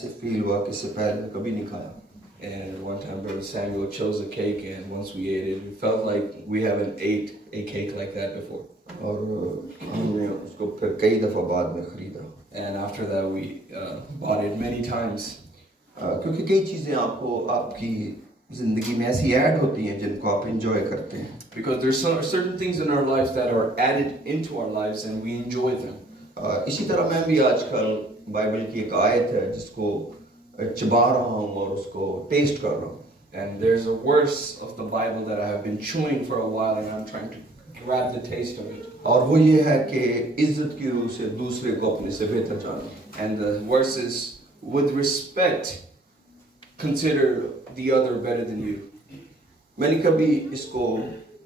से फील हुआ कि इससे पहले कभी नहीं खाया। And one time Brother Samuel chose a cake, and once we ate it, we felt like we haven't ate a cake like that before. और हमने उसको फिर कई दफ़ा बाद में ख़रीदा। And after that we bought it many times. क्योंकि कई चीज़ें आपको आपकी ज़िंदगी में ऐसी ऐड होती हैं जिनको आप इंजॉय करते हैं। Because there's certain things in our lives that are added into our lives and we enjoy them. इसी तरह मैं भी आजकल बाइबल की एक आयत है जिसको चबा रहा हूँ और उसको टेस्ट कर रहा हूँ। And there's a verse of the Bible that I have been chewing for a while, and I'm trying to grab the taste of it. और वो ये है कि इज्जत की रूह से दूसरे को अपने से बेहतर जानो। And the verse is, with respect, consider the other better than you. मैंने कभी इसको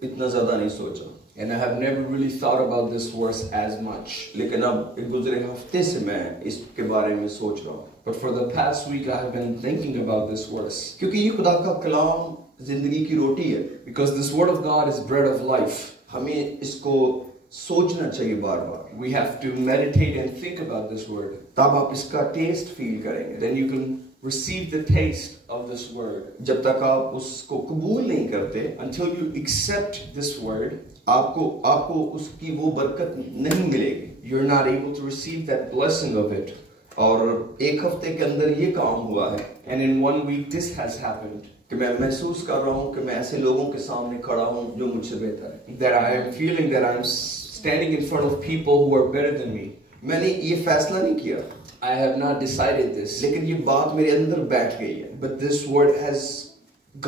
इतना ज़्यादा नहीं सोचा। And I have never really thought about this verse as much. लेकिन अब एक गुज़रे हफ्ते से मैं इसके बारे में सोच रहा हूँ। But for the past week I have been thinking about this verse. क्योंकि ये खुदा का कलाम ज़िंदगी की रोटी है। Because this word of God is bread of life. हमें इसको सोचना चाहिए बार बार। We have to meditate and think about this word. तब आप इसका टेस्ट फील करेंगे। Then you can receive the taste of this word. जब तक आप उसको कबूल नहीं करते, until you accept this word, आपको उसकी वो बरकत नहीं मिलेगी। You're not able to receive that blessing of it. और एक हफ्ते के अंदर ये काम हुआ है। And in 1 week this has happened. कि मैं महसूस कर रहा हूँ कि मैं ऐसे लोगों के सामने खड़ा हूँ जो मुझसे बेहतर है। That I am feeling that I'm standing in front of people who are better than me. मैंने ये फैसला नहीं किया। I have not decided this. लेकिन ये बात मेरे अंदर बैठ गई है। But this word has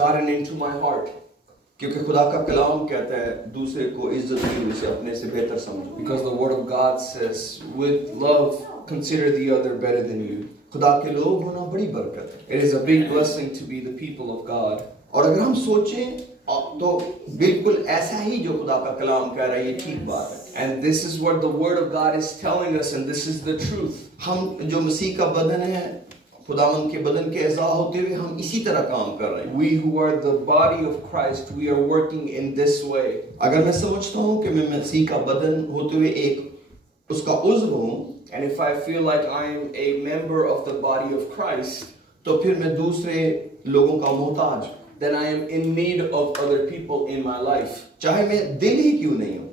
gotten into my heart. क्योंकि खुदा का कलाम कहता है दूसरे को इज्जत की वजह से अपने से बेहतर समझो। Because the word of God says, with love, consider the other better than you. खुदा के लोग होना बड़ी बरकत है। It is a big blessing to be the people of God. और अगर हम सोचें तो बिल्कुल ऐसा ही जो खुदा का कलाम कह रहा है ये ठीक बात है। And this is what the word of God is telling us, and this is the truth. हम जो मसीह का बदन है, खुदावंद के बदन के एज़ा होते हुए हम इसी तरह काम कर रहे हैं। We who are the body of Christ, we are working in this way. अगर मैं समझता हूँ कि मैं मसीह का बदन होते हुए एक उसका उज़्व हूँ, and if I feel like I am a member of the body of Christ, तो फिर मैं दूसरे लोगों का मोहताज, then I am in need of other people in my life. चाहे मैं दिल ही क्यों नहीं हूँ,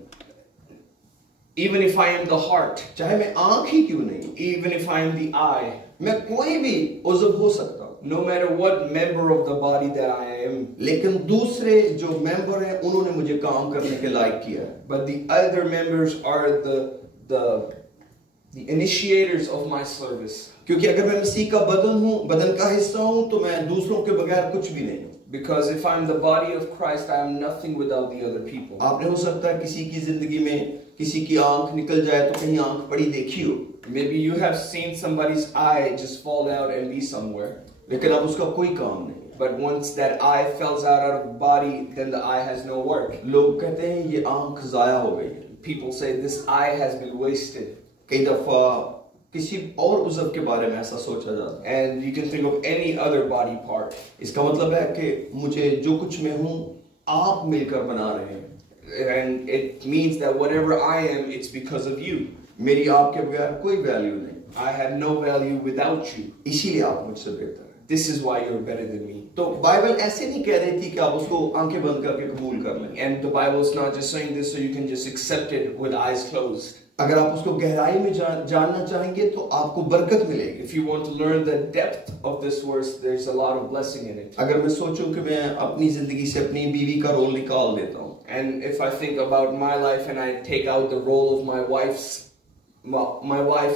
even if I am the heart, चाहे मैं आँख ही क्यों नहीं हूँ, even if I am the eye, मैं कोई भी उज़्व हो सकता हूँ। no matter what member of the body that I am. लेकिन दूसरे जो मेंबर हैं उन्होंने मुझे काम करने के लायक किया है। But the other members are the initiators of my service. क्योंकि अगर मैं मसीह का बदन हूँ, बदन का हिस्सा हूँ, तो मैं दूसरों के बगैर कुछ भी नहीं हूँ। Because if I'm the body of Christ, I am nothing without the other people. आपने हो सकता है किसी की जिंदगी में किसी की आंख निकल जाए तो कहीं आंख पड़ी देखी हो। Maybe you have seen somebody's eye just fall out and be somewhere. लेकिन अब उसका कोई काम नहीं। But once that eye falls out of the body, then the eye has no work. लोग कहते हैं ये आंख जाया हो गई। People say this eye has been wasted. कई दफा किसी और उज़्व के बारे में ऐसा सोचा जाता है। And you can think of any other body part. इसका मतलब है कि मुझे जो कुछ मैं हूँ आप मिलकर बना रहे हैं। And it means that whatever I am, it's because of you. मेरी आपके बगैर कोई वैल्यू नहीं। I have no value without you. इसीलिए आप मुझसे बेहतर हैं। This is why you're better than me. तो बाइबल ऐसे नहीं कह रही थी कि आप उसको आंखें बंद करके कबूल कर लें। And the Bible is not just saying this so you can just accept it with eyes closed. अगर आप उसको गहराई में जानना चाहेंगे तो आपको बरकत मिलेगी। If you want to learn the depth of this verse, there's a lot of blessing in it. अगर मैं सोचूं कि मैं अपनी जिंदगी से अपनी बीवी का रोल निकाल देता हूँ, and if I think about my life and I take out the role of my wife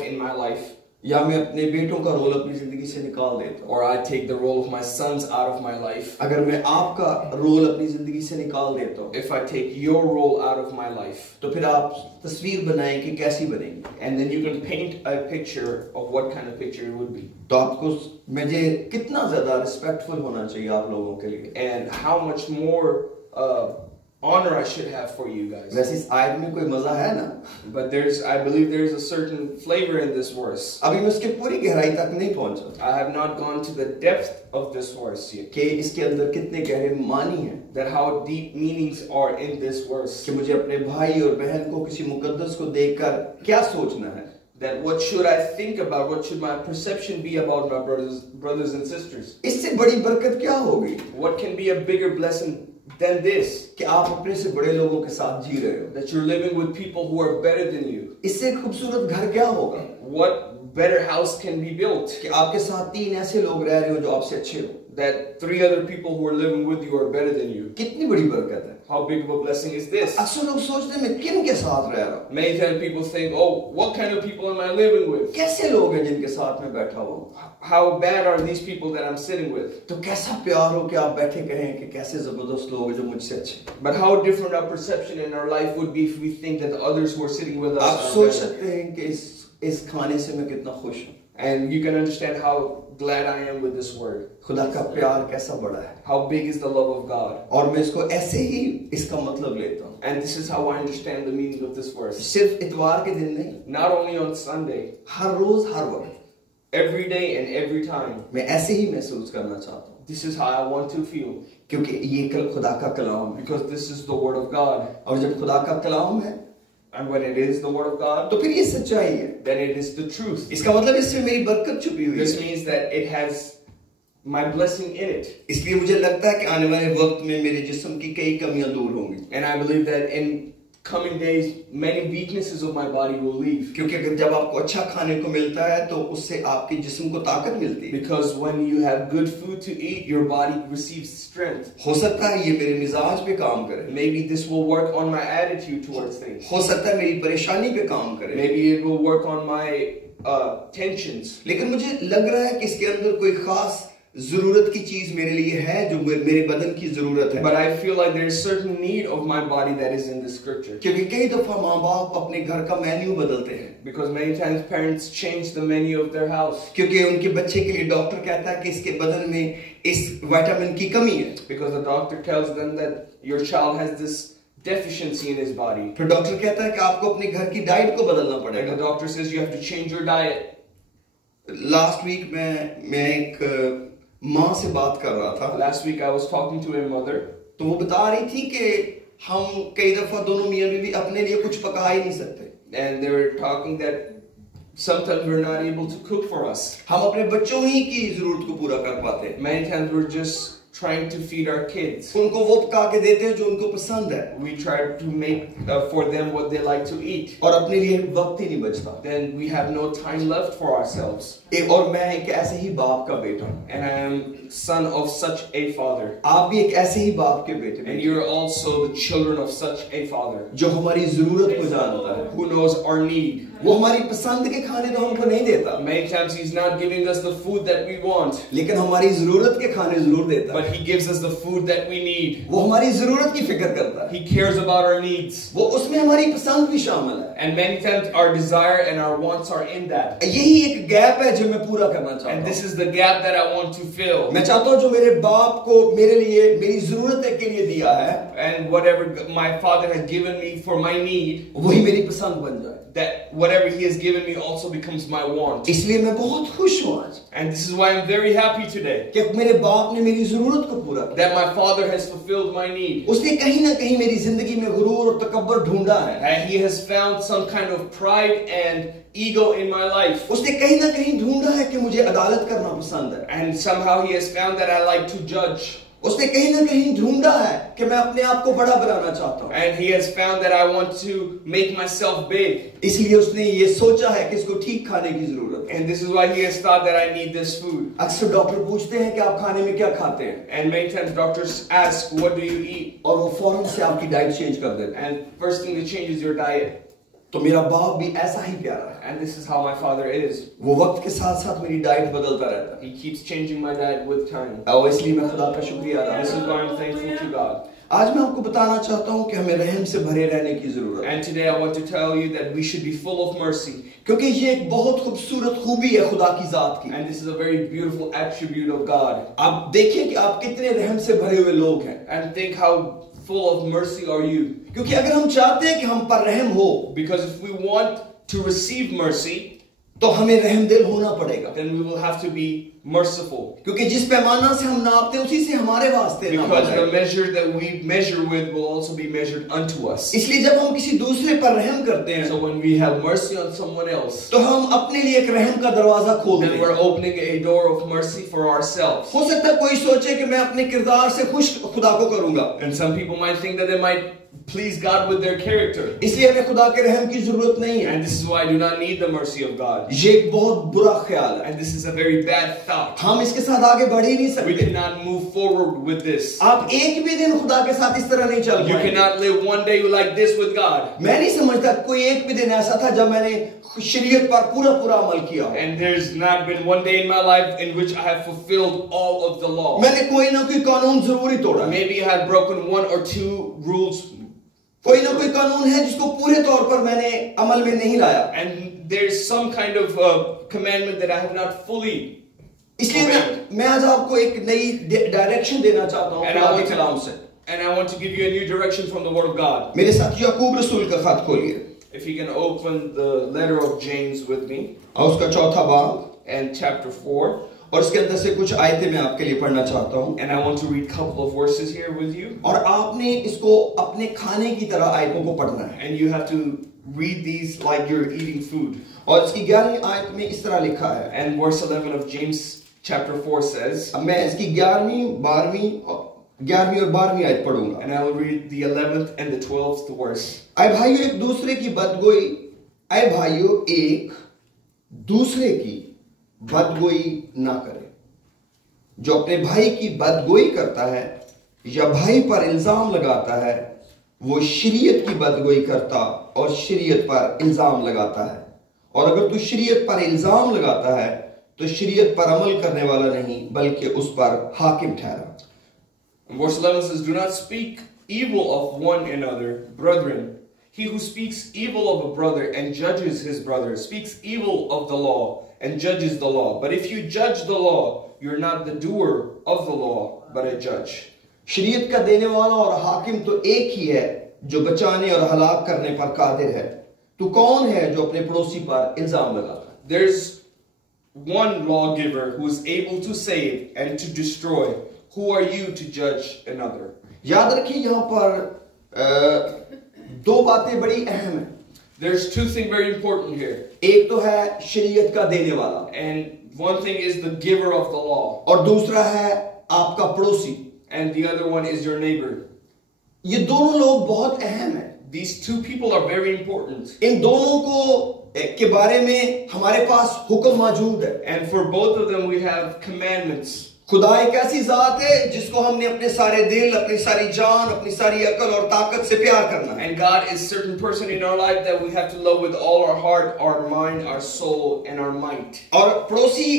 in my life, या मैं अपने बेटों का रोल अपनी जिंदगी से निकाल देता हूँ, or I take the role of my sons out of my life, अगर मैं आपका रोल अपनी जिंदगी से निकाल देता हूँ, if I take your role out of my life, तो फिर आप तस्वीर बनाएं कि कैसी बनेगी। and then you can paint a picture of what kind of picture it would be. तो आपको मुझे कितना ज्यादा रिस्पेक्टफुल होना चाहिए आप लोगों के लिए, and how much more honor I should have for you guys. वैसे इस आयत में कोई मजा है ना? But I believe there's a certain flavor in this verse. अभी मैं उसके पूरी गहराई तक नहीं पहुंचा। I have not gone to the depth of this verse yet. कि इसके अंदर कितने गहरे मानी हैं। That how deep meanings are in this verse. कि मुझे अपने भाई और बहन को किसी मुकद्दस को देखकर क्या सोचना है। That what should I think about? What should my perception be about my brothers and sisters? इससे बड़ी बरकत क्या होगी? What can be a bigger blessing than this? कि आप अपने से बड़े लोगों के साथ जी रहे हो. That you're living with people who are better than you. इससे खूबसूरत घर क्या होगा? What better house can be built? कि आपके साथ 3 ऐसे लोग रह रहे हो जो आपसे अच्छे हो. That 3 other people who are living with you are better than you. कितनी बड़ी बरकत है. How big of a blessing is this? अक्सर लोग सोचते हैं मैं किन के साथ रह रहा हूँ. Many times people think, oh, what kind of people am I living with? कैसे लोग हैं जिनके साथ मैं बैठा हुआ हूँ. How bad are these people that I'm sitting with? तो कैसा प्यार हो कि आप बैठे कहें कि कैसे जबरदस्त लोग हैं जो मुझसे अच्छे. But how different our perception in our life would be if we think that the others who are sitting with us आप are सोच better. सकते हैं कि इस खाने से मैं कितना खुश हूँ. And you can understand how glad I am with this word. खुदा का प्यार कैसा बड़ा है. How big is the love of God? और मैं इसको ऐसे ही इसका मतलब लेता हूँ. And this is how I understand the meaning of this verse. सिर्फ इतवार के दिन नहीं. Not only on Sunday. हर रोज हर वक्त. Every day and every time. मैं ऐसे ही महसूस करना चाहता हूँ. This is how I want to feel. क्योंकि ये खुदा का कलाम है. Because this is the word of God. और जब खुदा का कलाम है, and when it is the word of God, तो फिर ये सच्चाई है. then it is the truth. इसका मतलब इसमें मेरी बरकत छुपी हुई है. This means that it has my blessing in it. इसलिए मुझे लगता है कि आने वाले वक्त में मेरे जिस्म की कई कमियां दूर होंगी. And I believe that in coming days, many weaknesses of my body will leave. क्योंकि अगर जब आपको अच्छा खाने को मिलता है तो उससे आपके जिस्म को ताकत मिलती है. Because when you have good food to eat, your body receives strength. हो सकता है ये मेरे मिजाज पे काम करे. Maybe this will work on my attitude towards things. हो सकता है मेरी परेशानी पे काम करे. Maybe it will work on my tensions. लेकिन मुझे लग रहा है कि इसके अंदर कोई खास जरूरत की चीज मेरे लिए है जो मेरे बदन की जरूरत है. But I feel like there is certain need of my body that is in this scripture. क्योंकि कई दफा माँ बाप अपने घर का मेन्यू बदलते हैं. Because many times parents change the menu of their house. क्योंकि उनके बच्चे के लिए डॉक्टर कहता है कि इसके बदन में इस विटामिन की कमी है. Because the doctor tells them that your child has this deficiency in his body. फिर डॉक्टर कहता है कि आपको अपने घर की डाइट को बदलना And पड़ेगा. the doctor says you have to change your diet. Last week मैं एक माँ से बात कर रहा था. Last week I was talking to a mother. तो वो बता रही थी कि हम कई दफा दोनों मियाँ बीवी अपने लिए कुछ पका ही नहीं सकते. And they were talking that sometimes we're not able to cook for us. हम अपने बच्चों ही की जरूरत को पूरा कर पाते हैं. Many times we're just trying to feed our kids. उनको वो पका के देते हैं जो उनको पसंद है. We try to make for them what they like to eat. और अपने लिए वक्त ही नहीं बचता. Then we have no time left for ourselves. और मैं एक ऐसे ही बाप का बेटा हूँ. And I am son of such a father. आप भी एक ऐसे ही बाप के बेटे. And you're also the children of such a father. जो हमारी जरूरत को जानता है. Who knows our need. वो हमारी पसंद के खाने तो हमको नहीं देता. Many times he's not giving us the food that we want. लेकिन हमारी जरूरत के खाने जरूर देता है. But he gives us the food that we need. वो हमारी जरूरत की फिक्र करता है. He cares about our needs. वो उसमें हमारी पसंद भी शामिल है. And many times our desire and our wants are in that. यही एक गैप है जो मैं पूरा करना चाहता हूँ. And this is the gap that I want to fill. मैं चाहता हूँ जो मेरे बाप को मेरे लिए मेरी जरूरत के लिए दिया है. And whatever my father has given me for my need, वही मेरी पसंद बन जाए. that whatever he has given me also becomes my want. इसलिए मैं बहुत खुश हूँ आज. And this is why I'm very happy today. कि मेरे बाप ने मेरी जरूरत को पूरा किया. That my father has fulfilled my need. उसने कहीं ना कहीं मेरी जिंदगी में गुरूर और तकब्बर ढूंढा है. And he has found some kind of pride and ego in my life. उसने कहीं ना कहीं ढूंढा है कि मुझे अदालत करना पसंद है. And somehow he has found that I like to judge. उसने कहीं ना कहीं ढूंढा है कि मैं अपने आप को बड़ा बनाना चाहता हूँ. And he has found that I want to make myself big. इसलिए उसने ये सोचा है कि इसको ठीक खाने की जरूरत है. And this is why he has thought that I need this food. अक्सर डॉक्टर पूछते हैं कि आप खाने में क्या खाते हैं. And many times doctors ask, what do you eat? और वो फौरन से आपकी डाइट चेंज कर देते हैं. And first thing that changes your diet. तो मेरा बाप भी ऐसा ही प्यारा है. And this is how my father is. वो वक्त के साथ साथ मेरी डाइट बदलता रहता है. He keeps changing my diet with time. और इसलिए मैं खुदा का शुक्रिया अदा This करता is हूँ. why I'm thankful to God. आज मैं आपको बताना चाहता हूँ कि हमें रहम से भरे रहने की जरूरत है. And today I want to tell you that we should be full of mercy. क्योंकि ये एक बहुत खूबसूरत खूबी है खुदा की जात की. And this is a very beautiful attribute of God. आप देखिए कि आप कितने रहम से भरे हुए लोग हैं. And think how full of mercy are you. क्योंकि अगर हम चाहते हैं कि हम पर रहम हो, Because if we want to receive mercy, तो हमें रहमदिल होना पड़ेगा, then we will have to be merciful. क्योंकि जिस पैमाना से हम नापते हैं उसी से हमारे वास्ते नापा Because the जाएगा। measure that we measure with will also be measured unto us. इसलिए जब हम किसी दूसरे पर रहम करते हैं So when we have mercy on someone else, तो हम अपने लिए एक रहम का दरवाजा खोलते then हैं। we're opening a door of mercy for ourselves. हो सकता है कोई सोचे कि मैं अपने किरदार से खुश खुदा को करूंगा, And some people might think that they might please God with their character. इसलिए हमें खुदा के रहम की जरूरत नहीं है। And this is why I do not need the mercy of God. ये एक बहुत बुरा ख्याल है, And this is a very bad thought. हम इसके साथ आगे बढ़ ही नहीं We सकते। cannot move forward with this. आप एक भी दिन खुदा के साथ इस तरह नहीं चल You पाएंगे। cannot live one day like this with God. मैं नहीं समझता कोई एक भी दिन ऐसा था जब मैंने शरीयत पर पूरा पूरा अमल किया हो। And there's not been one day in my life in which I have fulfilled all of the law. मैंने कोई ना कोई कानून जरूर ही तोड़ा है। Maybe I have broken one or two rules. कोई ना कोई कानून है जिसको पूरे तौर पर मैंने अमल में नहीं लाया। And there's some kind of commandment that I have not fully. इसलिए मैं आज आपको एक नई डायरेक्शन देना चाहता हूँ And खुदा के कलाम से। I want to give you a new direction from the Word of God. मेरे साथ याकूब रसूल का खत खोलिए If you can open the letter of James with me, और उसका चौथा बाब and chapter 4, और इसके अंदर से कुछ आयतें मैं आपके लिए पढ़ना चाहता हूँ, and I want to read a couple of verses here with you. और आपने इसको अपने खाने की तरह आयतों को पढ़ना है। And you have to read these like you're eating food. और इसकी 11वीं आयत में इस तरह लिखा है, And verse 11 of James chapter 4 says, अब मैं इसकी 11वीं और 12वीं आयत पढ़ूंगा। and I will read the 11th and the 12th verse. ऐ भाइयों एक दूसरे की बदगोई ऐ भाइयों एक दूसरे की बदगोई ना करे। जो अपने भाई की बदगोई करता है या भाई पर इल्जाम लगाता है वो शरीयत की बदगोई करता और शरीयत पर इल्जाम लगाता है, और अगर तू शरीयत पर इल्जाम लगाता है तो शरीयत पर अमल करने वाला नहीं बल्कि उस पर हाकिम ठहरा। And verse 11 says, do not speak evil of one another, brethren. He who speaks evil of a brother and judges his brother speaks evil of the law and judges the law. But if you judge the law, you're not the doer of the law, but a judge. शरीयत का देने वाला और हाकिम तो एक ही है जो बचाने और हलाक करने पर कादिर है। तू कौन है जो अपने पड़ोसी पर इल्जाम लगाता है? There's one lawgiver who is able to save and to destroy. Who are you to judge another? याद रखिए यहाँ पर दो बातें बड़ी अहम हैं। There's two things very important here. एक तो है शरीयत का देने वाला And one thing is the giver of the law. और दूसरा है आपका पड़ोसी। And the other one is your neighbor. ये दोनों लोग बहुत अहम हैं। These two people are very important. इन दोनों को के बारे में हमारे पास हुक्म मौजूद है। And for both of them we have commandments. खुदा एक ऐसी जात है जिसको हमने अपने सारे दिल, अपनी सारी जान, अपनी सारी अकल और ताकत से प्यार करना है। And God is a certain person in our life that we have to love with all our heart, our mind, our soul, and our might. और पड़ोसी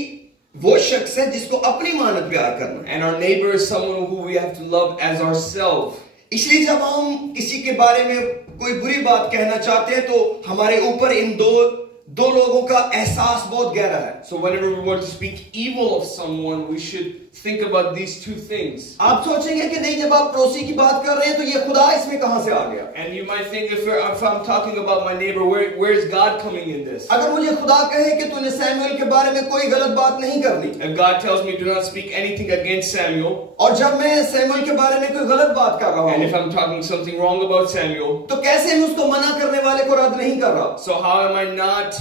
वो शख्स है जिसको अपनी मानत प्यार करना है। And our neighbor is someone who we have to love as ourselves. इसलिए जब हम किसी के बारे में कोई बुरी बात कहना चाहते हैं तो हमारे ऊपर इन दो लोगों का एहसास बहुत गहरा है। So whenever we want to speak evil of someone, we should think about these two things. आप सोचेंगे कि नहीं, जब आप पड़ोसी की बात कर रहे हैं तो ये खुदा इसमें कहां से आ गया? And you might think, if I'm talking about my neighbor, where is God coming in this? अगर मुझे खुदा कहे कि तूने सैमुएल के बारे में कोई गलत बात नहीं करनी, If God tells me do not speak anything against Samuel, और जब मैं सैमुएल के बारे में कोई गलत बात कर रहा and हूं if I'm talking something wrong about Samuel, तो कैसे मैं उसको मना करने वाले को रद्द नहीं कर रहा? so how am I not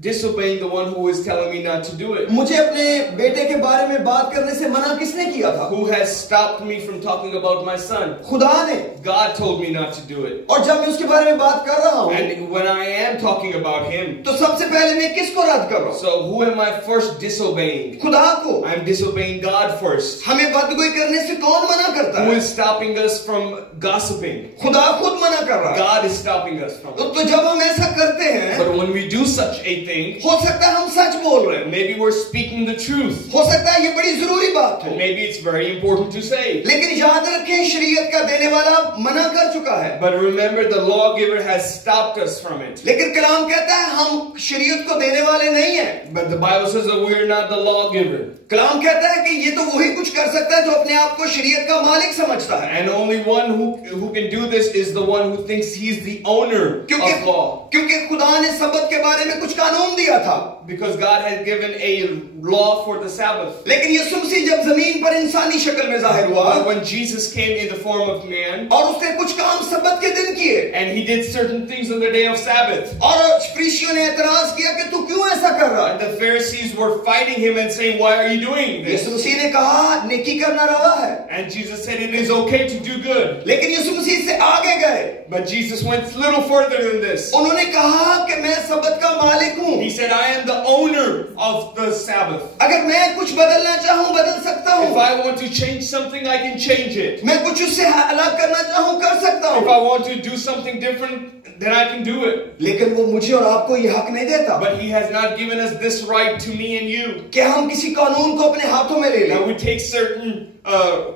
disobeying the one who is telling me not to do it? मुझे अपने बेटे के बारे में बात करने से मना किसने किया था? Who has stopped me from talking about my son? खुदा ने। God told me not to do it. और जब मैं उसके बारे में बात कर रहा हूं And when I am talking about him, तो सबसे पहले मैं किसको रद्द कर रहा हूं? so who am I first disobeying? खुदा को। I'm disobeying God first. हमें बदगोई करने से कौन मना करता Who है? is stopping us from gossiping? खुदा खुद मना कर रहा है। God is stopping us from it. तो जब हम ऐसा करते हैं, But when we do such a thing, हो सकता है हम सच बोल रहे हैं, maybe we're speaking the truth. हो सकता है ये बड़ी जरूरी बात हो, And maybe it's very important to say. लेकिन याद रखें शरीयत का देने वाला मना कर चुका है। But remember, the lawgiver has stopped us from it. लेकिन कलाम कहता है हम शरीयत को देने वाले नहीं हैं। But the Bible says that we are not the lawgiver. कलाम कहता है कि ये तो वही कुछ कर सकता है जो अपने आप को शरीयत का मालिक समझता है। And only one who can do this is the one who thinks he's the owner of law. क्योंकि खुदा ने सबत के बारे में कुछ कानून कानून दिया था, because God had given a law for the Sabbath. लेकिन यीशु मसीह जब जमीन पर इंसानी शक्ल में जाहिर हुआ But when Jesus came in the form of man, और उसने कुछ काम सब्बत के दिन किए, and he did certain things on the day of Sabbath, और फरीसियों ने एतराज किया कि तू क्यों ऐसा कर रहा and है? the Pharisees were fighting him and saying, why are you doing this? यीशु मसीह ने कहा नेकी करना रवा है, And Jesus said it is okay to do good. लेकिन यीशु मसीह से आगे गए, But Jesus went a little further than this. उन्होंने कहा कि मैं सब्बत का मालिक हूँ, He said, I am the owner of the Sabbath. अगर मैं कुछ बदलना चाहूँ बदल सकता If हूँ, I want to change something, I can change it. मैं कुछ उससे अलग करना चाहूँ कर सकता If हूँ, I want to do something different, then I can do it. लेकिन वो मुझे और आपको ये हक नहीं देता But he has not given us this right to me and you. कि हम किसी कानून को अपने हाथों में ले Now लें we take certain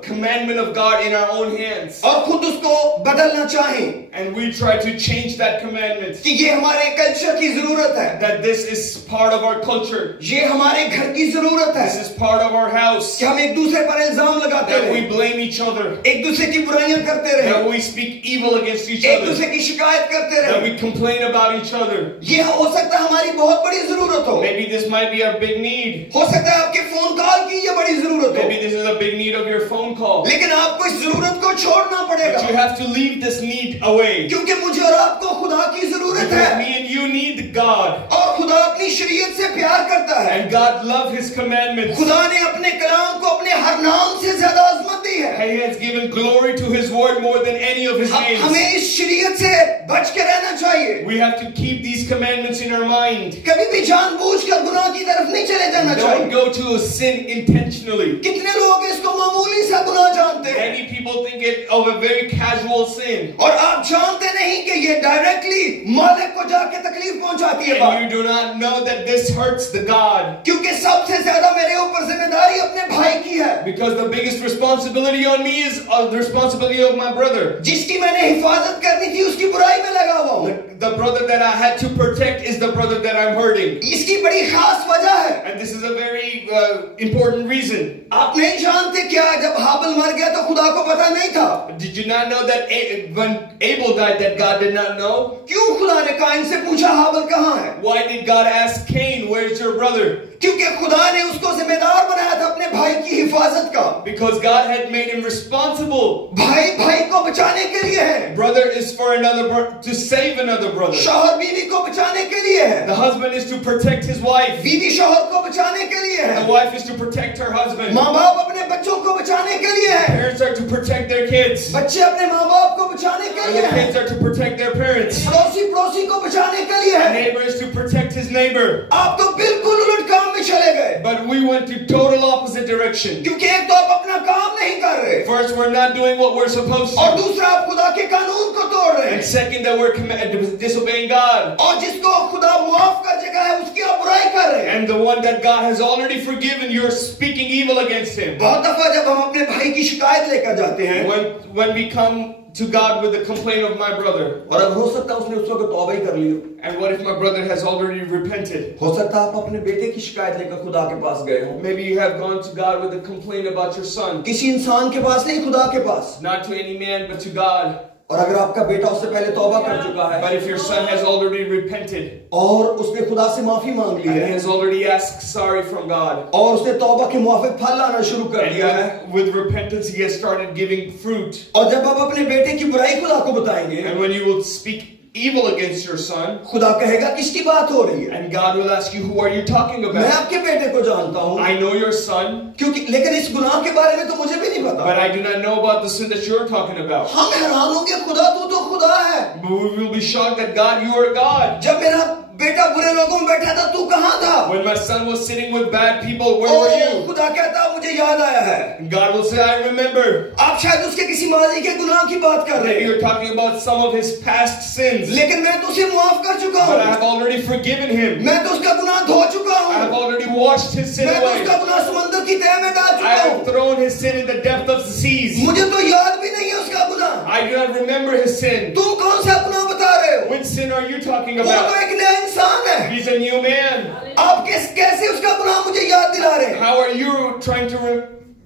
commandment of God in our own hands, और खुद उसको बदलना चाहें and we try to change that commandment. कि ये हमारे कल्चर की जरूरत है, That this is part of our culture. ये हमारे घर की जरूरत है This is part of our house. कि हम एक दूसरे पर इल्जाम लगाते That we रहें, blame each other. एक दूसरे की बुराइयां करते रहें, That we speak evil against each एक other. दूसरे की शिकायत करते That रहें। we complain about each other. ये हो सकता है हमारी बहुत बड़ी जरूरत हो Maybe this might be our big need. सकता है आपके फोन कॉल की ये बड़ी जरूरत हो, Maybe this is a big need of your phone call. लेकिन आपको इस जरूरत को छोड़ना But you पड़ेगा, have to leave this need away. क्योंकि मुझे और आपको खुदा की जरूरत Because है, me and you need God. और खुदा अपनी शरीयत से प्यार करता है। And God loves His commandments. खुदा ने अपने कलाम को अपने हर नाम से ज्यादा अजमत दी है। And He has given glory to His word more than any of His names. हमें इस शरीयत से बच के रहना चाहिए, We have to keep these commandments in our mind. कभी भी जानबूझकर गुनाह की तरफ नहीं चले जाना Don't चाहिए। go to a sin intentionally. कितने लोग इसको मामूली सा गुनाह जानते हैं, Many people think it of a very casual sin. और आप जानते नहीं कि ये डायरेक्टली मालिक को जाके तकलीफ पहुंचाती है बात, And you do not know that this hurts the God. क्योंकि सबसे ज्यादा मेरे ऊपर जिम्मेदारी अपने भाई की है, Because the biggest responsibility on me is the responsibility of my brother. जिसकी मैंने हिफाजत करनी थी उसकी बुराई में लगा हुआ हूँ। The brother that I had to protect is the brother that I'm hurting. इसकी बड़ी खास वजह है, And this is a very important reason. आप नहीं जानते क्या, जब हाबिल मर गया तो खुदा को पता नहीं था। Did you not know that when Abel died that God did not know? क्यों खुदा ने काइन से पूछा हाबिल कहाँ है? Why did God ask Cain, where's your brother? क्योंकि खुदा ने उसको जिम्मेदार बनाया था अपने भाई की हिफाजत का। Because God had made him responsible. भाई भाई को बचाने के लिए है, Brother is for another to save another brother. शौहर बीवी को बचाने के लिए है, The husband is to protect his wife. बीवी शौहर को बचाने के लिए The है, wife is to protect her husband. माँ बाप अपने बच्चों को बचाने के लिए है, Parents are to protect their kids. बच्चे अपने माँ बाप को बचाने के And लिए the है, kids are to protect their parents. पड़ोसी पड़ोसी को बचाने के लिए The है। neighbor is to protect his neighbor. आप तो बिल्कुल उलट काम में चले गए, But we went to total opposite direction. क्योंकि एक तो आप अपना काम नहीं कर रहे, First, we're not doing what we're supposed और to. दूसरा आप खुदा के कानून को तोड़ रहे And हैं, second, that we're disobeying God. और जिसको खुदा माफ कर चुका है उसकी आप बुराई कर रहे हैं। And the one that God has already forgiven, you're speaking evil against him. बहुत दफा जब हम अपने भाई की शिकायत लेकर जाते हैं, When we come to God with a complaint of my brother, और अब हो सकता है उसने उस वक्त तौबा ही कर ली हो, and what if my brother has already repented? हो सकता है आप अपने बेटे की शिकायत लेकर खुदा के पास गए हो, Maybe you have gone to God with a complaint about your son. किसी इंसान के पास नहीं, खुदा के पास। Not to any man, but to God. और अगर आपका बेटा उससे पहले तौबा कर चुका है But if your son has already repented, और उसने खुदा से माफी मांग ली and है, he has already asked sorry from God, और उसने तौबा के मुआफिक फल लाना शुरू कर दिया है, and with repentance he has started giving fruit. और जब आप अपने बेटे की बुराई खुदा को बताएंगे, And when you will speak evil against your son, खुदा कहेगा किसकी बात हो रही है? and God will ask you, who are you talking मैं about? आपके बेटे को जानता हूँ, I know your son, क्योंकि लेकिन इस गुनाह के बारे में तो मुझे भी नहीं पता। but I do not know about the sin that you're talking about. हम हैरान होंगे, खुदा तू तो खुदा है, But we will be shocked that God, you are God. जब मेरा बेटा बुरे लोगों में बैठा था तू कहाँ था? When my son was sitting with bad people, where were you? खुदा कहता मुझे याद आया है। And God will say, I remember. आप शायद उसके किसी माजी के गुनाह की बात कर रहे Maybe हैं, you're talking about some of his past sins, लेकिन मैं तो उसे माफ कर चुका but I हूँ, have already forgiven him. मैं तो उसका गुनाह धो चुका I have हूँ, already washed his sin मैं तो away. उसका गुनाह समंदर की तह में डाल I चुका have हूँ, thrown his sin in the depth of the seas. मुझे तो याद भी नहीं है उसका गुनाह। I do not remember his sin. तुम कौन सा गुनाह बता रहे हो? Which sin are you talking वो तो about? एक नया इंसान है, He's a new man. आप कैसे उसका गुनाह मुझे याद दिला रहे हैं? How are you trying to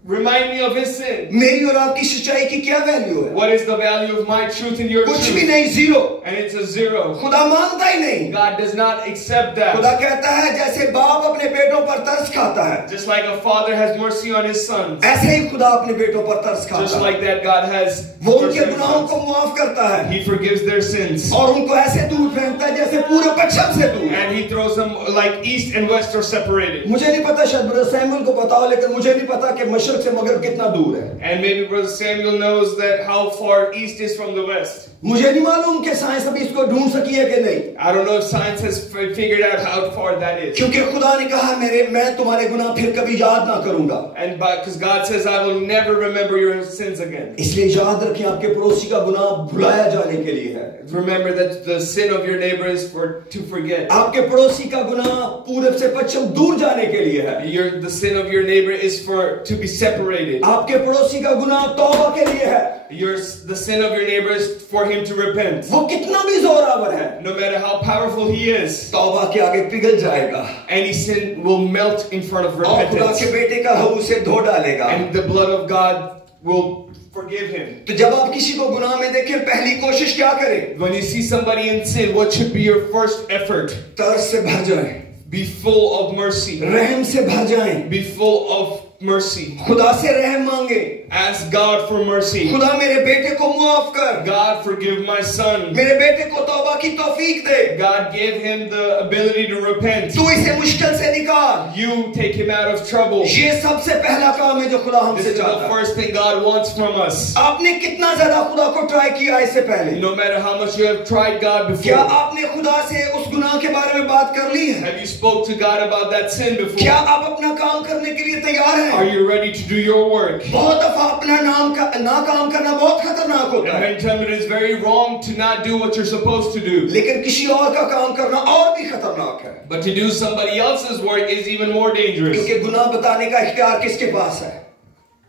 remind me of his sin. मेरी और आपकी सच्चाई की क्या वैल्यू है? What is the value of my truth and your कुछ भी truth? नहीं, zero. And it's a zero. खुदा मानता ही नहीं। God does not accept खुदा that. कहता है जैसे बाप अपने बेटों पर तरस खाता है, Just like a father has mercy on his sons, ऐसे ही खुदा अपने बेटों पर तरस खाता just है। like that God has वो mercy उनके on his गुनाहों को sons. माफ करता है He forgives their sins. और उनको ऐसे दूर फेंकता है जैसे पूरे पश्चिम से दूर। And he throws them like east and west are separated. मुझे नहीं पता, शायद ब्रदर सैमुअल को पता हो, लेकिन मुझे नहीं पता कि मशरक से मगरब कितना दूर है। And maybe Brother Samuel knows that how far east is from the west. मुझे नहीं मालूम कि साइंस अभी इसको ढूंढ सकी है कि नहीं, I don't know if science has figured out how far that is. क्योंकि खुदा ने कहा मैं तुम्हारे गुनाह फिर कभी याद ना करूंगा। And because God says, I will never remember your sins again. इसलिए याद रखें, आपके पड़ोसी का गुनाह भुलाया जाने के लिए है। Remember that the sin of your neighbor is to forget. आपके पड़ोसी का गुनाह पूरब से पश्चिम दूर जाने के लिए है। The sin of your neighbor is to be separated. आपके पड़ोसी का गुनाह तौबा के लिए है। The sin of your neighbor is for him to repent. वो कितना भी जोरावर है, No matter how powerful he is, तौबा के आगे पिघल जाएगा any sin will melt in front of और खुदा repentance. के बेटे का लहू उसे धो डालेगा। And the blood of God will forgive him. तो जब आप किसी को गुनाह में देखें, पहली कोशिश क्या करें? When you see somebody in sin, what should be your first effort? तरस से भर जाएं, Be full of mercy. रहम से भर जाएं, Be full of mercy. खुदा से रहम मांगे, Ask God for mercy. खुदा मेरे बेटे को मुआफ कर, God, forgive my son. मेरे बेटे को तौबा की तौफीक दे, God, give him the ability to repent. तू इसे मुश्किल से निकाल। You take him out of trouble. ये सबसे पहला काम है जो खुदा This हमसे is the चाहता है। first thing God wants from us. आपने कितना ज्यादा खुदा को ट्राई किया इससे पहले? No matter how much you have tried God क्या before. आपने खुदा से उस गुनाह के बारे में बात कर ली है? Have you spoke to God about that sin क्या before? आप अपना काम करने के लिए तैयार Are हैं? you ready to do your work? बहुत दफा अपना ना काम करना बहुत खतरनाक होता And है, many times it is very wrong to not do what you're supposed to do. लेकिन किसी और का काम करना और भी खतरनाक है, But to do somebody else's work is even more dangerous. क्योंकि गुनाह बताने का इख्तियार किसके पास है?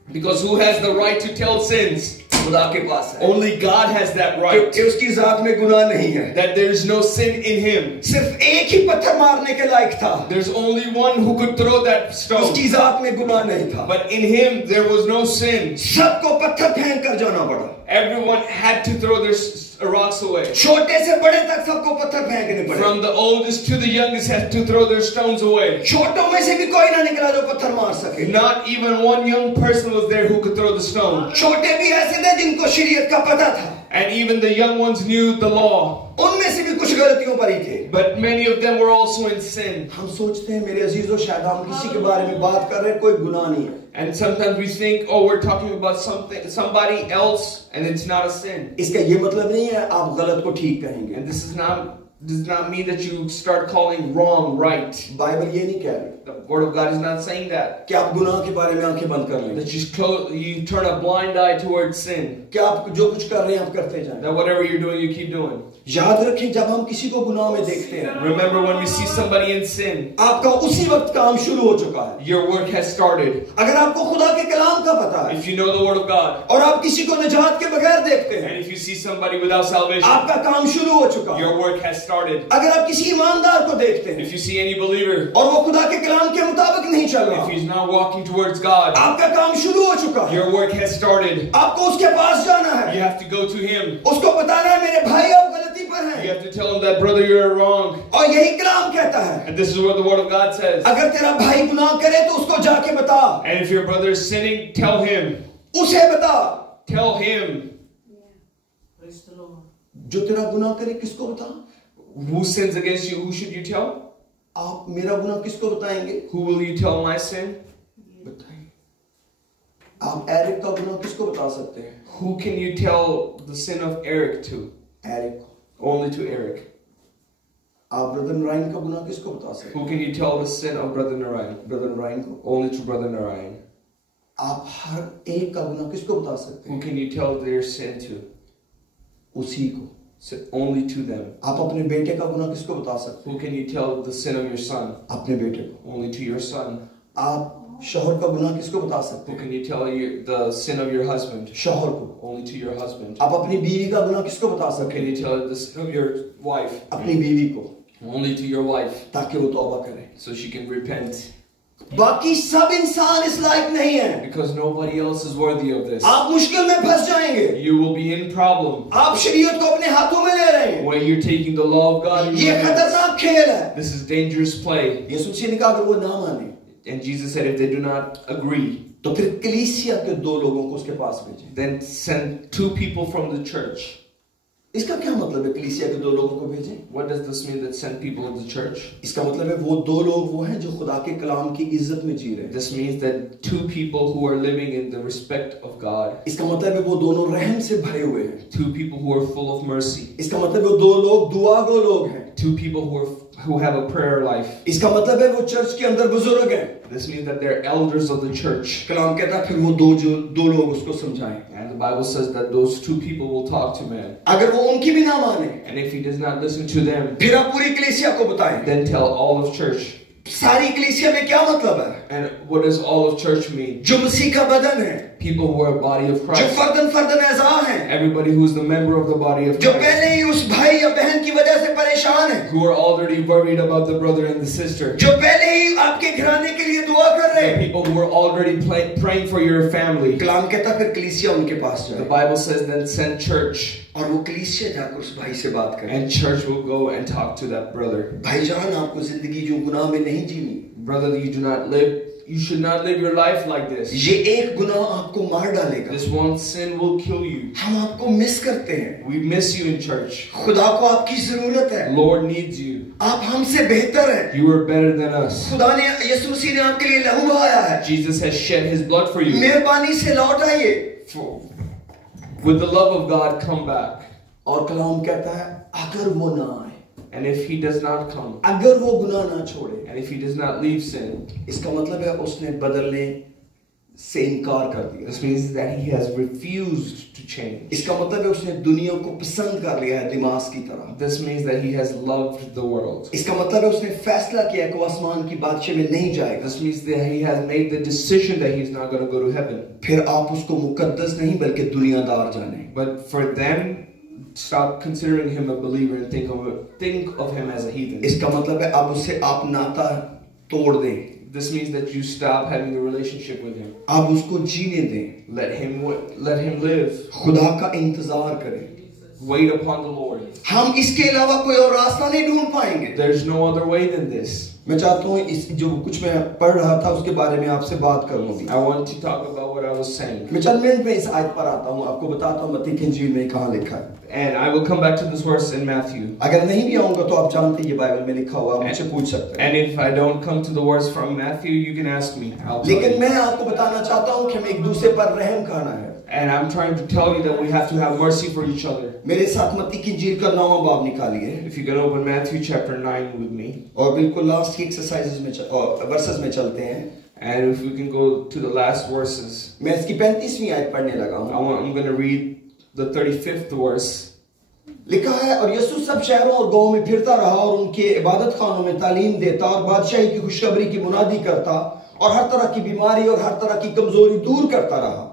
Because who has the right to tell sins? खुदा के पास है, Only God has that right. क्योंकि उसकी जात में गुनाह नहीं है। That there is no sin in him. सिर्फ एक ही पत्थर मारने के लायक था, There's only one who could throw that stone. उसकी जात में गुनाह नहीं था। But in him there was no sin. सबको पत्थर फेंक कर जाना पड़ा, Everyone had to throw their rocks away. छोटे से बड़े तक सबको पत्थर फेंकने पड़े। From the oldest to the youngest had to throw their stones away. छोटों में से भी कोई ना निकला जो पत्थर मार सके। Not even one young person was there who could throw the stone. छोटे भी ऐसे थे जिनको शरीयत का पता था, And even the young ones knew the law. उनमें से भी कुछ गलतियों पर ही थे। But many of them were also in sin. हम सोचते हैं मेरे अजीजों, शायद हम किसी के बारे में बात कर रहे हैं, कोई गुनाह नहीं है। And sometimes we think, oh, we're talking about somebody else, and it's not a sin. इसका ये मतलब नहीं है आप गलत को ठीक कहेंगे। And this does not mean that you start calling wrong right. Bible ये नहीं कह रही The Word of God is not saying that. कि आप गुनाह के बारे में आंखें बंद कर लें, That you turn a blind eye towards sin. कि आप जो कुछ कर रहे हैं आप करते जाएं। That whatever you're doing, you keep doing. याद रखें, जब हम किसी को गुनाह में देखते हैं, Remember, when we see somebody in sin, आपका उसी वक्त काम शुरू हो चुका है। your work has started. अगर आपको खुदा के कलाम का पता है If you know the Word of God, और आप किसी को निजात के बगैर देखते हैं, and if you see somebody without salvation, आपका काम शुरू हो चुका है। your work has started. अगर आप किसी ईमानदार को देखते हैं If you see any believer, और वो खुदा के कलाम के मुताबिक नहीं चल रहा, if he's not walking towards God, आपका काम शुरू हो चुका है। your work has started. आपको उसके पास जाना है, You have to go to him. उसको बताना है मेरे भाई आप गलती पर You हैं, have to tell him that, brother, you're wrong. और यही कलाम कहता है, And this is what the Word of God says. अगर तेरा भाई गुनाह करे तो उसको जाके बता, And if your brother is sinning, tell him. उसे बता। Tell him. जो तेरा गुनाह करे किसको बता? Who sins against you, who should you tell? आप मेरा गुनाह किसको बताएंगे? Who will you tell my sin? बताइए। आप एरिक का गुनाह किसको बता सकते हैं? Who can you tell the sin of Eric to? Eric को। Only to Eric. आप ब्रदर नारायण का गुनाह किसको बता सकते हैं? Who can you tell the sin of Brother Narayan? Brother Narayan को। Only to Brother Narayan. आप हर एक का गुनाह किसको बता सकते Who हैं? can you tell their sin to? उसी को। Only to them. आप अपने बेटे का गुनाह किसको बता सकते हैं? Who can you tell the sin of your son? अपने बेटे को। Only to your son. आप शौहर का गुनाह किसको बता सकते Who हैं? can you tell the sin of your husband? शौहर को। Only to your husband. आप अपनी बीवी का गुनाह किसको बता Who सकते can हैं? you tell the sin of your wife? अपनी बीवी को, Only to your wife, ताकि वो तौबा करे। so she can repent. बाकी सब इंसान इस लायक नहीं है। because nobody else is worthy of this. आप मुश्किल में फंस जाएंगे। You will be in problem आप शरीयत को अपने हाथों में ले रहे हैं। when you're taking the law of God in ये your hands. खतरनाक खेल है। This is dangerous play. यीशु मसीह ने कहा अगर वो ना माने And Jesus said if they do not agree, तो फिर कलीसिया के 2 लोगों को उसके पास भेजें। then send 2 people from the church. इसका क्या मतलब है कलीसिया के 2 लोगों को भेजें? What does this mean that send people of the church? इसका मतलब है वो 2 लोग वो हैं जो खुदा के कलाम की इज्जत में जी रहे हैं। This means that 2 people who are living in the respect of God. इसका मतलब है वो दोनों रहम से भरे हुए हैं। 2 people who are full of mercy. इसका मतलब है वो 2 लोग दुआ गो लोग हैं। 2 people who have a prayer life. इसका मतलब है वो चर्च के अंदर बुजुर्ग हैं। This means that they're elders of the church. कलाम कहता है फिर वो 2 लोग उसको समझाएं। And the Bible says that those 2 people will talk to man. अगर वो उनकी भी ना माने And if he does not listen to them, फिर आप पूरी कलीसिया को बताएं। then tell all of church. सारी कलीसिया में क्या मतलब है? And what does all of church mean? जो मसीह का बदन है, People who are a body of जो Christ. फर्दन फर्दन ऐसा हैं, Everybody who is the member of the body of जो Christ. पहले ही उस भाई या बहन की वजह से परेशान है, Who are already worried about the brother and the sister. जो पहले ही आपके घराने के लिए दुआ कर रहे The हैं। people who are already praying for your family. कलाम कहता है फिर कलीसिया उनके पास The जाए Bible says then send church. और वो कलीसिया जाकर उस भाई से बात करे। And church will go and talk to that brother. भाईजान आपको जिंदगी जो गुनाह में नहीं जीनी, Brother, you should not live your life like this. ये एक गुनाह आपको मार डालेगा। This one sin will kill you. हम आपको मिस करते हैं। We miss you in church. खुदा को आपकी जरूरत है। Lord needs you. आप हमसे बेहतर हैं। You are better than us. खुदा ने यीशु मसीह ने आपके लिए लहू बहाया है। Jesus has shed his blood for you. मेहरबानी से लौट आइए। With the love of God, come back. और कलाम कहता है अगर वो ना आए, And if he does not come, अगर वो गुनाह ना छोड़े, and if he does not leave sin, इसका मतलब है उसने बदलने से इनकार कर दिया। this means that he has refused to change. इसका मतलब है उसने दुनिया को पसंद कर लिया है दिमाग की तरह। This means that he has loved the world. इसका मतलब है उसने फैसला किया कि वो आसमान की बादशाह में नहीं जाएगा। This means that he has made the decision that he's not going to go to heaven. फिर आप उसको मुकद्दस नहीं बल्कि दुनियादार जाने। But for them, stop considering him a believer and think of him as a heathen. इसका मतलब है अब उससे आप नाता तोड़ दें। This means that you stop having a relationship with him. आप उसको जीने दें। Let him live. खुदा का इंतजार करें। Wait upon the Lord. हम इसके अलावा कोई और रास्ता नहीं ढूंढ पाएंगे। There's no other way than this. मैं चाहता हूँ इस जो कुछ मैं पढ़ रहा था उसके बारे में आपसे बात करूँ अभी। I want to talk about what I was saying. मैं चंद मिनट में इस आयत पर आता हूँ, आपको बताता हूँ मत्ती की इंजील में कहाँ लिखा है। And I will come back to this verse in Matthew. अगर नहीं भी आऊँगा तो आप जानते हैं ये बाइबल में लिखा हुआ, आप मुझसे पूछ सकते हैं। And if I don't come to the verse from Matthew, you can ask me. I'll tell लेकिन you. मैं आपको बताना चाहता हूँ कि हमें एक दूसरे पर रहम करना है। And I'm trying to tell you that we have to have mercy for each other. मेरे साथ मत्ती की इंजील का 9वां बाब निकालिए If you can open Matthew chapter 9 with me. और बिल्कुल लास्ट की एक्सरसाइजेस में वर्सेस में चलते हैं। And if we can go to the last verses. मैं इसकी 35वीं आयत पढ़ने लगा हूँ। I'm going to read the 35th verse. लिखा है और यीशु सब शहरों और गांवों में फिरता रहा और उनके इबादत खानों में तालीम देता और बादशाही की खुशखबरी की मुनादी करता और हर तरह की बीमारी और हर तरह की कमजोरी दूर करता रहा।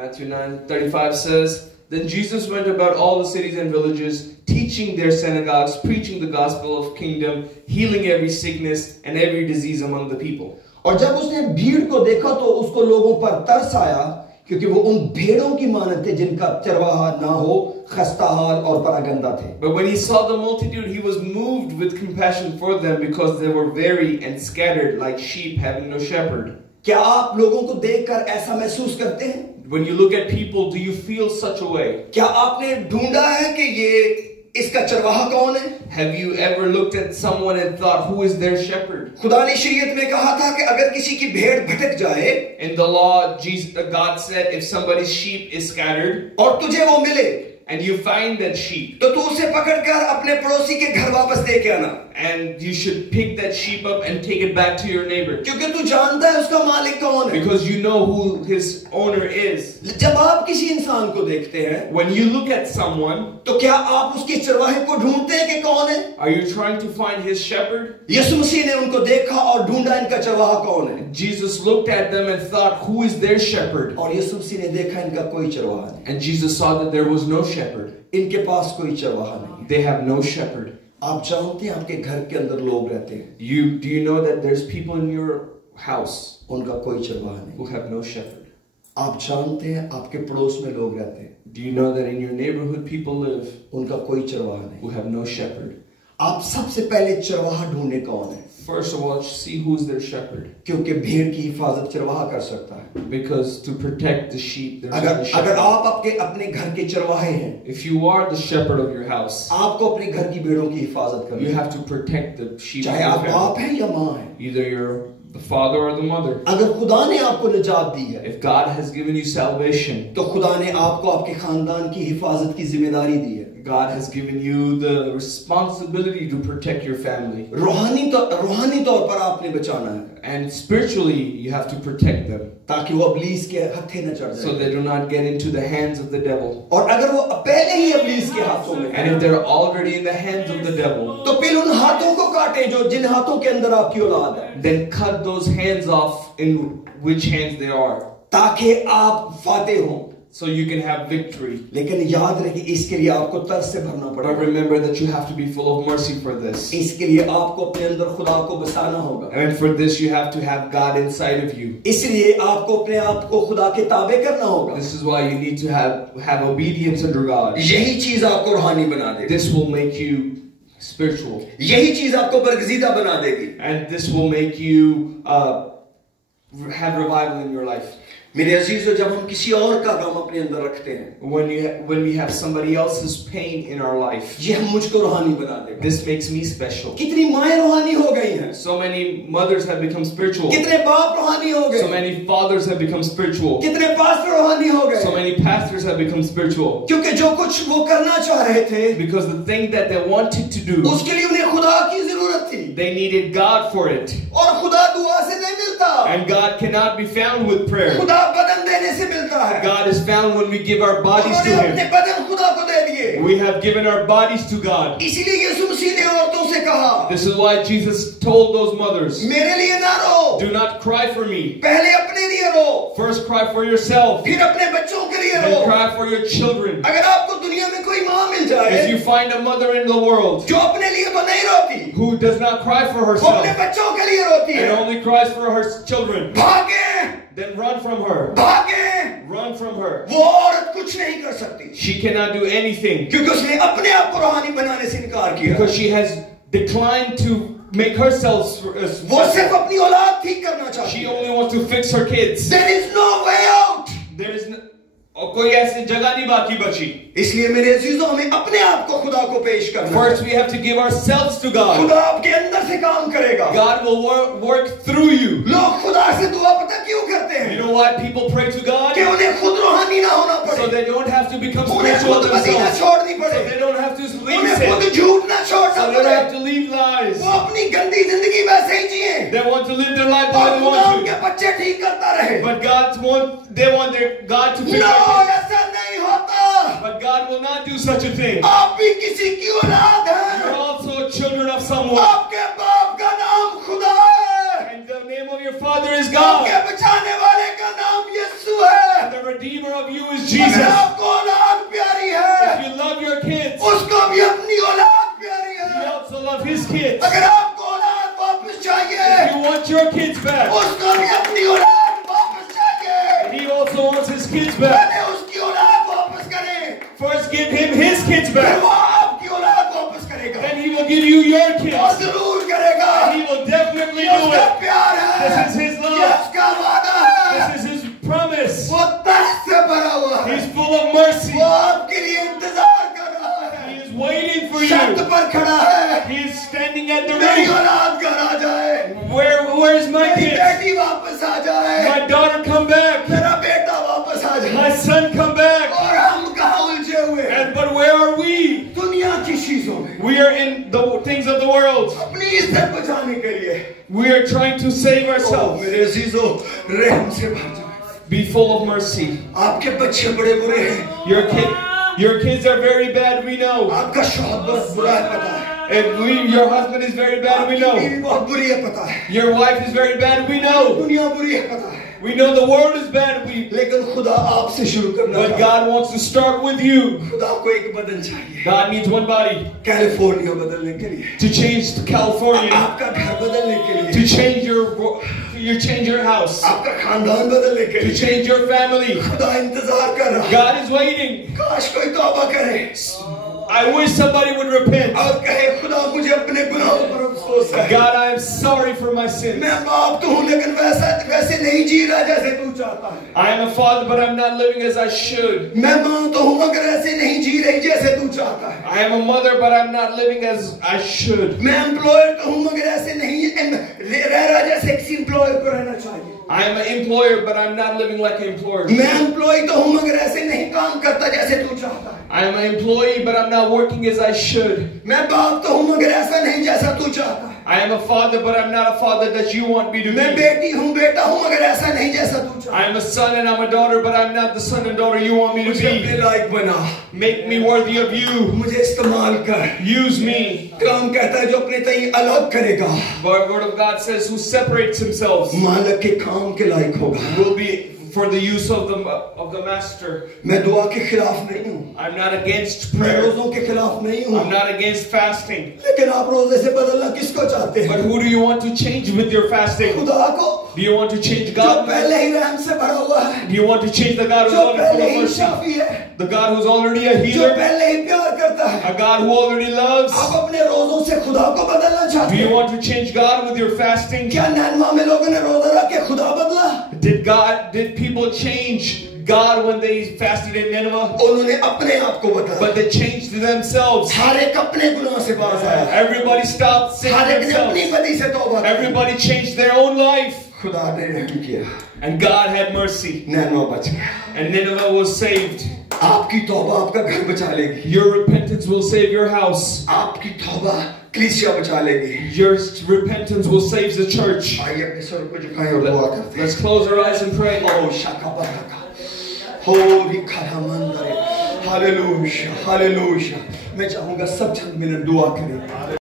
Matthew 9:35 says, Then Jesus went about all the cities and villages, teaching their synagogues, preaching the gospel of kingdom, healing every sickness and every disease among the people. और जब उसने भीड़ को देखा तो उसको लोगों पर तरस आया क्योंकि वो उन भेड़ों की मानद थे जिनका चरवाहा ना हो, खस्ताहाल और परागंदा थे। But when he saw the multitude, he was moved with compassion for them because they were very and scattered like sheep having no shepherd. क्या आप लोगों को देखकर ऐसा महसूस करते हैं? When you look at people, do you feel such a way? क्या आपने ढूंढा है कि ये इसका चरवाहा कौन है? Have you ever looked at someone and thought, who is their shepherd? खुदा ने शरीयत में कहा था कि अगर किसी की भेड़ भटक जाए, In the law, God said, if somebody's sheep is scattered, और तुझे वो मिले, and you find that sheep, तो तू उसे पकड़कर अपने पड़ोसी के घर वापस दे के आना। and you should pick that sheep up and take it back to your neighbor. क्योंकि तू जानता है उसका मालिक कौन है। Because you know who his owner is. जब आप किसी इंसान को देखते हैं, When you look at someone, तो क्या आप उसके चरवाहे को ढूंढते हैं कि कौन है? are you trying to find his shepherd? यीशु मसीह ने उनको देखा और ढूंढा इनका चरवाहा कौन है। Jesus looked at them and thought, who is their shepherd? और यीशु मसीह ने देखा इनका कोई चरवाहा नहीं, And Jesus saw that there was no shepherd. इनके पास कोई चरवाहा नहीं। They have no shepherd. आप जानते हैं आपके घर के अंदर लोग रहते हैं, Do you know that there's people in your house उनका कोई चरवाहा नहीं। who have no shepherd. आप जानते हैं आपके पड़ोस में लोग रहते हैं, Do you know that in your neighborhood people live उनका कोई चरवाहा नहीं। who have no shepherd? आप सबसे पहले चरवाहा ढूंढे कौन है, First of all, see who's their shepherd. क्योंकि भेड़ की हिफाजत चरवाहा कर सकता है। Because to protect the sheep, there's only a अगर shepherd. आप अपने घर के चरवाहे हैं, If you are the shepherd of your house, आपको अपने घर की भेड़ों की हिफाजत करनी you है, have to protect the sheep of चाहे your आप बाप family. हैं या माँ हैं। Either you're the father or the mother. अगर खुदा ने आपको निजात दी है, If God has given you salvation, तो खुदा ने आपको आपके खानदान की हिफाजत की जिम्मेदारी दी है। God has given you the responsibility to protect your family. रूहानी तौर पर आपने बचाना है, And spiritually, you have to protect them ताकि वो अबलीस के हत्थे न चढ़ so जाए। they do not get into the hands of the devil. और अगर वो पहले ही अबलीस के हाथों में And है, if they're already in the hands of the devil, तो फिर उन हाथों को काटे जो जिन हाथों के अंदर आपकी औलाद है, then cut those hands off in which hands they are, ताकि आप फातेह हो। so you can have victory. लेकिन याद रखिए, इसके लिए आपको तरस से भरना But पड़ेगा। remember that you have to be full of mercy for this. इसके लिए आपको अपने अंदर खुदा को बसाना होगा। And for this, you have to have God inside of you. इसलिए आपको अपने आप को खुदा के ताबे करना होगा। This is why you need to have obedience under God. यही चीज आपको रूहानी बना देगी, This will make you spiritual. यही चीज आपको बरगजीदा बना देगी। And this will make you have revival in your life. मेरे अजीजों, जब हम किसी और का गम अपने अंदर रखते हैं, When we have somebody else's pain in our life, ये हम मुझको रूहानी बना देगा। this makes me special. कितनी माएं रूहानी हो गई हैं, So many mothers have become spiritual. कितने बाप रूहानी हो So गए, many fathers have become spiritual. कितने पास्टर रूहानी हो गए, So many pastors have become spiritual. क्योंकि जो कुछ वो करना चाह रहे थे, Because the thing that they wanted to do, उसके लिए उन्हें खुदा की जरूरत थी, they needed God for it. और खुदा दुआ से नहीं मिलता, And God cannot be found with prayer. खुदा बदन देने से मिलता है। God is found when we give our bodies to उन्होंने अपने Him. बदन खुदा को दे दिए। We have given our bodies to God. इसीलिए यीशु मसीह ने औरतों से कहा, This is why Jesus told those mothers, मेरे लिए ना रो, do not cry for me. पहले अपने लिए रो, First cry for yourself, फिर अपने बच्चों के लिए रो। then cry for your children. अगर आपको दुनिया में कोई माँ मिल जाए If you find a mother in the world जो अपने लिए तो नहीं रोती, who does not cry for वो अपने herself बच्चों के लिए रोती and है, only cries for her children, भागे, then run from her. भागे। Run from her. वो औरत कुछ नहीं कर सकती, She cannot do anything क्योंकि उसने अपने आप को रूहानी बनाने से इनकार किया। because she has declined to make herself. वो सिर्फ अपनी औलाद ठीक करना चाहती She है। only wants to fix her kids. There is no way out। There is no, और कोई ऐसी जगह नहीं बाकी बची. इसलिए मेरे अजीजों, हमें अपने आप को खुदा को पेश करना है। First, we have to give ourselves to God. खुदा आपके अंदर से काम करेगा। God will work through you. लोग खुदा से दुआ पता क्यों करते You हैं? know why people pray to God? कि उन्हें खुद रूहानी ना होना So पड़े, they don't have to become उन्हें spiritual खुद मदीना themselves. छोड़नी So पड़े, they don't have to leave उन्हें sin. खुद झूठ ना छोड़ना So they don't पड़े। have to leave lies. वो अपनी गंदी जिंदगी वैसे ही जिए, They want to live their life the और way they खुदा want उनके to. बच्चे ठीक करता रहे। But they want their God to fix no, their kids. ऐसा नहीं होता। But God will not do such a thing. आप भी किसी की औलाद You're हैं, also children of someone. आपके बाप का नाम खुदा है, And the name of your Father is आपके God. बचाने वाले का नाम यीशु है। And the Redeemer of you is अगर Jesus. आपको औलाद प्यारी है, If you love your kids, उसको भी अपनी औलाद प्यारी you है। also love His kids. अगर आपको औलाद वापस चाहिए, If you want your kids back, उसको भी अपनी औलाद वापस चाहिए। He also wants His kids back. पहले उसकी औलाद वापस करें, First give Him His kids फिर back. वो आपकी औलाद वापस करेगा, Then He will give you your और kids. जरूर करेगा। He will definitely ये do उसका it. प्यार है, This is His ये love. उसका वादा है, This is His promise. वो तरस से भरा हुआ है, He's full of mercy. वो आपके लिए इंतजार कर रहा He है, is waiting for शर्त you. पर खड़ा है, He is standing at the मेरी roof. औलाद घर आ जाए, Where is my मेरी kids? बेटी वापस आ जाए, My daughter come back. मेरा बेटा वापस आ जाए। My son come back. और हम कहाँ उलझे हुए हैं? But where are we? दुनिया की चीजों में We are in the things of the world. अपनी इज्जत बचाने के लिए। We are trying to save ओ, ourselves. मेरे अजीजों, रहम से भर जाए। Be full of mercy. आपके बच्चे बड़े बुरे हैं, Your kids are very bad, we know. आपका शौहर बहुत बुरा है पता है, Your husband is very bad, we आपकी know. बीवी बहुत बुरी है पता है, Your wife is very bad, we know. दुनिया बुरी है पता है, We know the world is bad, लेकिन खुदा आपसे शुरू करना but चाहता है। God wants to start with you. खुदा को एक बदन चाहिए, God needs one body California बदलने के लिए, to change California, आपका घर बदलने के लिए, to change you change your house, आपका खानदान बदलने के to लिए change your family. खुदा इंतजार कर रहा है। God is waiting. काश कोई तौबा करे I wish somebody would repent. और कहे खुदा मुझे अपने गुनाहों पर अफसोस है। God, I am sorry for my sins. मैं बाप तो हूँ लेकिन वैसे नहीं जी रहा जैसे तू चाहता है। I am a father, but I'm not living as I should. मैं माँ तो हूँ मगर ऐसे नहीं जी रही जैसे तू चाहता है। I am a mother, but I'm not living as I should. मैं एम्प्लॉयर तो हूँ मगर ऐसे नहीं रह रहा जैसे किसी एम्प्लॉयर को रहना चाहिए। I am an employer, but I'm not living like an employer. मैं एम्प्लॉय तो हूँ मगर ऐसे नहीं काम करता जैसे तू चाहता है। I am an employee, but I'm not working as I should. मैं बाप तो हूँ मगर ऐसा नहीं जैसा तू चाहता है। I am a father, but I'm not a father that you want me to मैं be. बेटी हूँ बेटा हूँ मगर ऐसा नहीं जैसा तू चाहता I am a son and I'm a daughter, but I'm not the son and daughter you want me है। to मुझे अपने be. लायक बना, Make me worthy of you. मुझे इस्तेमाल कर। Use me. काम कहता है जो अपने तई अलग करेगा But the word of God says, who separates himself मालक के काम के लायक होगा। will be for the use of the master. मैं दुआ के खिलाफ नहीं हूँ, I'm not against मैं prayer. रोजों के खिलाफ नहीं हूँ, I'm not against fasting. लेकिन आप रोजे से बदलना किसको चाहते But हैं? who do you want to change with your fasting? खुदा को Do you want to change जो God? पहले ही रहम से भरा हुआ है, Do you want to change the God who's जो already पहले full ही of mercy? शाफी है, The God who's already a जो healer? पहले ही प्यार करता है। A God who already loves? आप अपने रोजों से खुदा को बदलना Do चाहते you हैं? want to change God with your fasting? क्या नैनमा में लोगों ने रोजा रख के खुदा बदला? Did people change God when they fasted in Nineveh? उन्होंने अपने आप को बदला। But they changed themselves. हर एक अपने गुनाह से बाज आया, Everybody stopped sinning हर एक ने अपनी themselves. बदी से तौबा की। Everybody changed their own life. खुदा ने रहम किया, And God had mercy. नैनमा बच गया। And Nineveh was saved. आपकी तौबा आपका घर बचा लेगी, Your repentance will save your house. आपकी तौबा कलीसिया बचा लेगी। Your repentance will save the church. आइए अपने सर को झुकाएं और दुआ करते हैं। Let's close our eyes and pray. ओ शाखा बरका, हो रिखा मंदरे, हालेलुया हालेलुया। मैं चाहूंगा सब चंद मिनट दुआ करें।